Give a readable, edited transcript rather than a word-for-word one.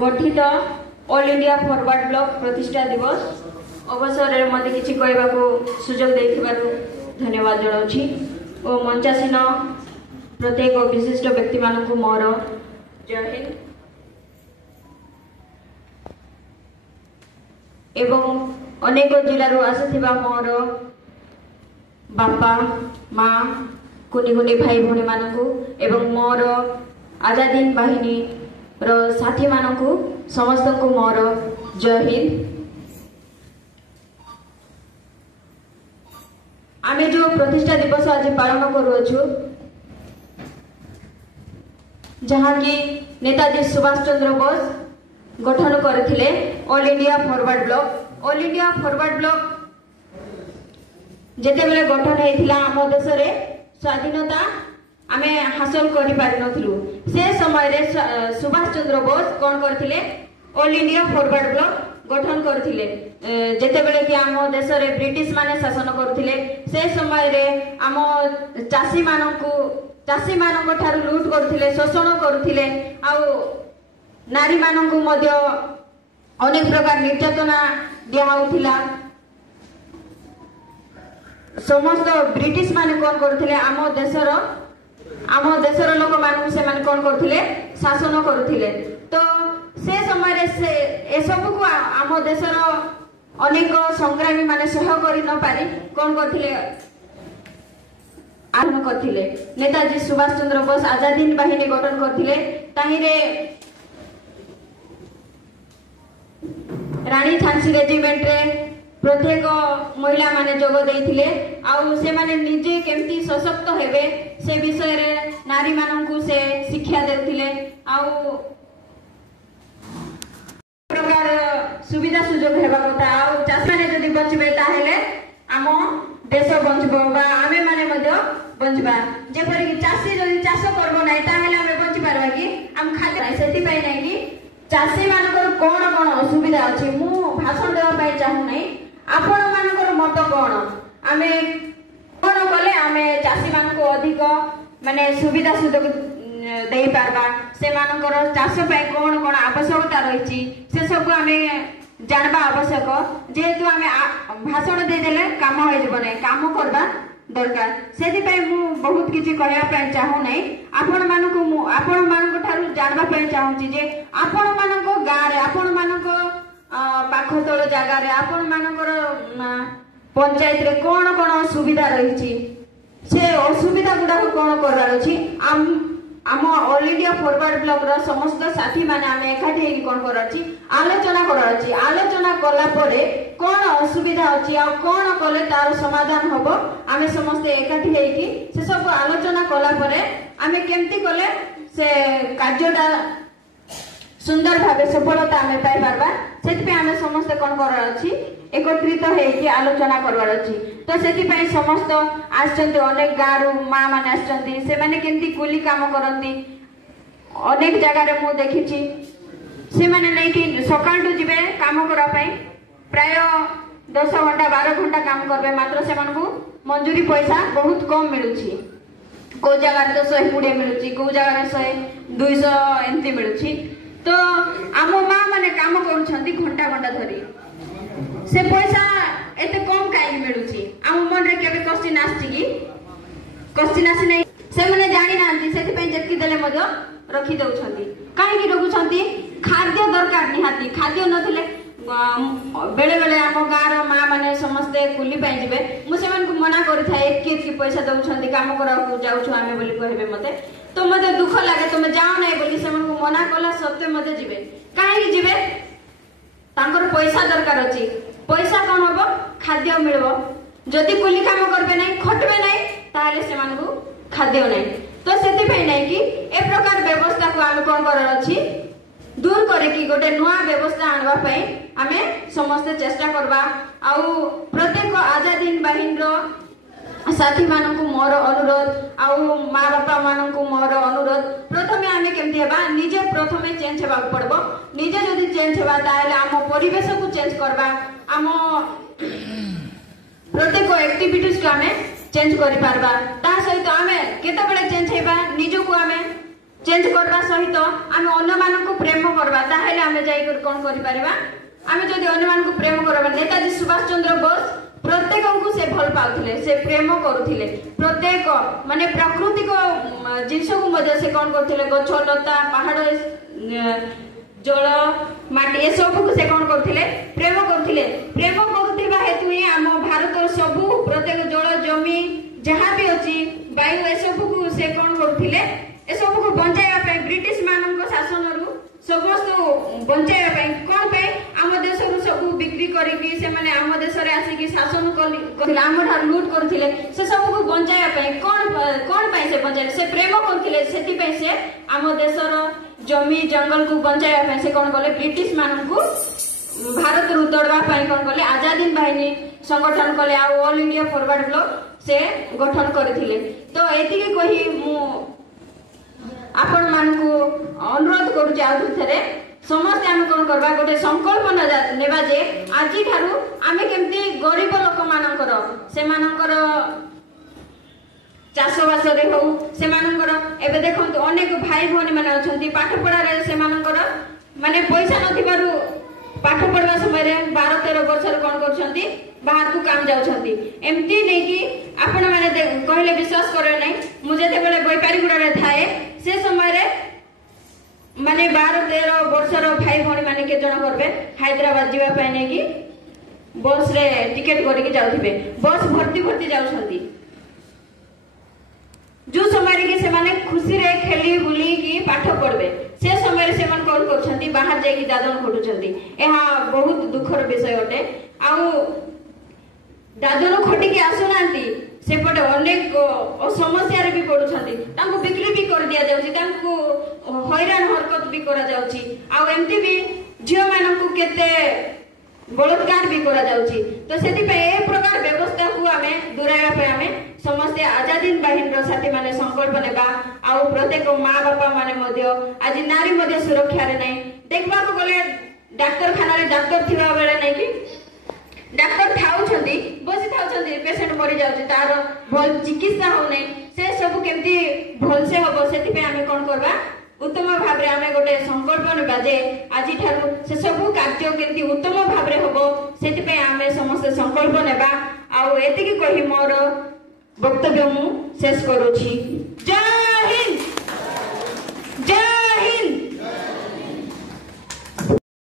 गठित all India forward block प्रतिष्ठा दिवस अवसर में मत किसी कहवा सुजोग देथिबारु धन्यवाद जनाऊँगी और मंचासीन प्रत्येक विशिष्ट व्यक्ति मानक मोर जय हिंद एवं अनेक जिलू आसुवा मोर बापा माँ कुनी कुनी भाई भौणी मानक एवं मोर आजादीन बाहिनी रो साथी मानक समस्त को मोर जय हिंद। आमे जो प्रतिष्ठा दिवस आज पालन करुअछु जहाँ की नेताजी सुभाष चंद्र बोस गठन करथिले all India forward block. All India forward block जेते बेले गठन हेतिला आम देश रे स्वाधीनता आमे हासिल करि पारि नथिलु से समय रे सुभाष चंद्र बोस कोन करथिले ऑल इंडिया फॉरवर्ड ब्लॉक गठन करथिले। जेते बेले कि आम देश रे ब्रिटिश माने शासन करथिले से समय रे आम चासी मानक ठारू लूट करथिले शोषण करथिले आउ नारी मानक मध्य अनेक प्रकार निर्यातना दिया होथिला। समस्त ब्रिटिश माने कोन करथिले आम देशर लोक मानक से माने कोन करथिले शासन करथिले। तो से समय रे से ए सब को आम देशर अनेक संग्रामी माने सह करि न पारि कोन करथिले आरंभ करथिले। नेताजी सुभाष चंद्र बोस आजादी बाहिनी गठन करथिले ताहिरे रानी झांसी रेजिमेंट रे प्रत्येक महिला माने जोग देइथिले आउ से माने निजे केमती सशक्त हेबे से विषय रे नारी माननकु से शिक्षा देथिले आउ प्रकार सुविधा सुजोग हेबा कथा आउ चाष माने जदि बचबे ताहेले आम देश बंचबो बा आमे माने मध्य बंचबा। जेपरि कि चाषी जदि चाष करबो नै ताहेले आमे बंचि पारबा कि आम खाली नै सेति पय नै कि चाषी मानकर कोन कोन असुविधा अछि मु भाषण देबा पय चाहू नै आपण मानकर मत कोन आमे कोन कले आमे चाषी मानको अधिक माने सुविधा सुजोग देई पारबा से मानकर चाष पय कोन कोन आवश्यकता रहिछि से सब आमे जानबा आवश्यक। जेहेतु आमे भाषण दे देले काम होय जबो नै काम करबा दरकार सेति पय मु बहुत किछि कहया पय चाहू नै आपण मानको ठारू जानबा पय चाहू छी जे आपण मानको गां रे आपण मानको पाखतळ जागा रे आपण मानकर पंचायत रे कोन कोन सुविधा रहिछि से असुविधा गुडा कोन करबार अछि आम ऑल इंडिया फॉरवर्ड ब्लॉक रो समस्त साथी माने आमे एकाठी कोन करछि आलोचना करछि। आलोचना कला परे कोन असुविधा अछि आ कोन कले तार समाधान होबो आमे समस्त एकाठी हेकी से सब आलोचना कला परे आमे केमती कले से कार्यटा सुंदर भावे सफलता आमे पाई पारबा सेति पे आमे समस्त कोन करर अछि एकत्रित हेकी आलोचना करबार अछि। तो सेति पे समस्त आछन्ते अनेक गारू मां माने आछन्ते से माने केमती कुली काम करंती अनेक जगह रे मु देखिछि से माने नै कि सकाळ टु जिवे काम करा पई प्राय 10 घंटा 12 घंटा काम करबे मात्र से मानकु मंजूरी पैसा बहुत कम मिलुछि को जगह रे 120 मिलुछि को जगह रे 200 एंती मिलुछि। तो आम मां माने काम करूछंती घंटा घंटा धरी से पैसा एते कम काई मिलुछि आम मन रे केबे क्वेश्चन आछि कि क्वेश्चन आछि नै से माने जानि नांती सेति पय जेति देले मध्य रखि दउछंती काहे कि रखुछंती खाद्य दरकार निहाती खाद्य नथिले बेले बेले आम गाँ रो मां माने समस्त कुली पाई जिवे मु सेमान को मना करि थाए एतकी पैसा दउछंती काम करा को जाउछु आमे बोली कहबे मते तो मते दुख लागे तुम जाओ नै बोली सेमान को मना कला सत्य मते जिवे काहे जिवे तांकर पैसा दरकार अछि पैसा कोन होबो खाद्य मिलबो जदि कुली काम करबे नै खटबे नै ताले सेमान को खाद्य नै तो सेति पे नै कि ए प्रकार व्यवस्था को आमे कोन करर अछि दूर करे कि गोटे नया व्यवस्था आनबा पई आमे समस्त चेष्टा करबा आउ प्रत्येक आजादी बाहिनी रो साथी मानक मोर अनुरोध आउ माँ बापा मानक मोर अनुरोध प्रथमे आमे केमती हेबा निजे प्रथमे चेंज हेबा पड़बो निजे जदि चेंज हेबा ताले आम परिवेश को चेंज करबा आम प्रत्येक एक्टिविटीज को आमे चेंज करि पारबा ता सहित आमे केते बेले चेंज हेबा निजो को आमे चेंज करबा सहित आमे अन्य मानक प्रेम करबा ताहेले आमे जाई कोन करि परिबा आमे जदि अन्य मान को प्रेम करबा नेताजी सुभाष चंद्र बोस प्रत्येक को से भल पाउथिले से प्रेम करुथिले प्रत्येक माने प्राकृतिक जिंस को मध्य से कोन करथिले गछ लता पहाड़ जल माटी ए सब को से कोन करथिले प्रेम करुथिबा हेतु ही हम भारत सबु प्रत्येक जल जमी जहाँ भी अछि वायु ए सब को से कोन करथिले ए सब को बंचाइबा पे ब्रिटिश मानन को शासन रु समस्त बंचाइबा पे कोन पे आम देश रु सब बिक्री करिकि से माने आम देश रे आसी कि शासन करथिले आम ठार लूट करथिले से सब को बंचाइबा पे कोन पे से बंचाइले से प्रेम करथिले सेति पे से आम देश रो जमी जंगल को बंचाइबा पे से कोन कले ब्रिटिश मानन को भारत रु तोड़वा पे कोन कले आजादी बाहिनी संगठन कले आ ऑल इंडिया फॉरवर्ड ब्लॉक से गठन करथिले तो एति के कहि मु आपण मान को अनुरोध करू आउ थरे समस्त आम कोन करबा गोटे संकल्प नेबा जे आजि थारु आमे केमती गरीब लोक मानकर से मानकर चाषबास रे हो से मानकर एबे देखंतु अनेक भाई भौनी माने अछंती पाठ पढ़ा रे से मानकर माने पैसा नथिबारु पाठ पढ़वा समय रे 12-13 वर्ष रे कोन करछंती बाहर को काम जाउछंती एमती नै कि आपण माने कहले विश्वास करे नै मु जेते बेले व्यापारी गुडा रे थाए से समय रे माने 12-13 वर्ष रो भाई भौनी माने के जण करबे हैदराबाद जीवा पय नै कि बस रे टिकट करिके जाउथिबे बस भर्ती जाउछंती जो समय रे कि से माने खुशी रे खेली बुली कि पाठ पढ़बे से समय रे से मन कोन करछंती बाहर जाई कि दादन खटुछंती एहा बहुत दुखर विषय अटे आउ दादन खटी के आसुनांती सेपटे अनेक समस्या रे भी पडुछंती तांको बिक्री भी कर दिया जाउची तांको हैरान हरकत भी करा जाउची आउ एमती भी झियो मानकु केते बलात्कार भी करा जाउची तो सेति पे ए प्रकार व्यवस्था को हमें दुराया पे हमें समस्त आजादी बाहिनी साथी माने संकल्प नेबा आउ प्रत्येक माँ बापा माने मध्य आज नारी मध्य सुरक्षा रे नै देखबा को गले डाक्टर खाना रे डाक्टर थिबा बेले नै कि डाक्टर थाउछंती बसी थाउछंती पेशेंट मरि जाउची तार भल चिकित्सा हो नै से सब केमती भल से होबो सेति पे हमें कोन करबा उत्तम भाव रे हमें गोटे संकल्प नेबा जे आजि ठारु से सब कार्य केमती उत्तम भाव रे होबो सेति पे हमें समस्त संकल्प नेबा आउ एति कि कहि मोर वक्तव्य मु शेष करूछि जय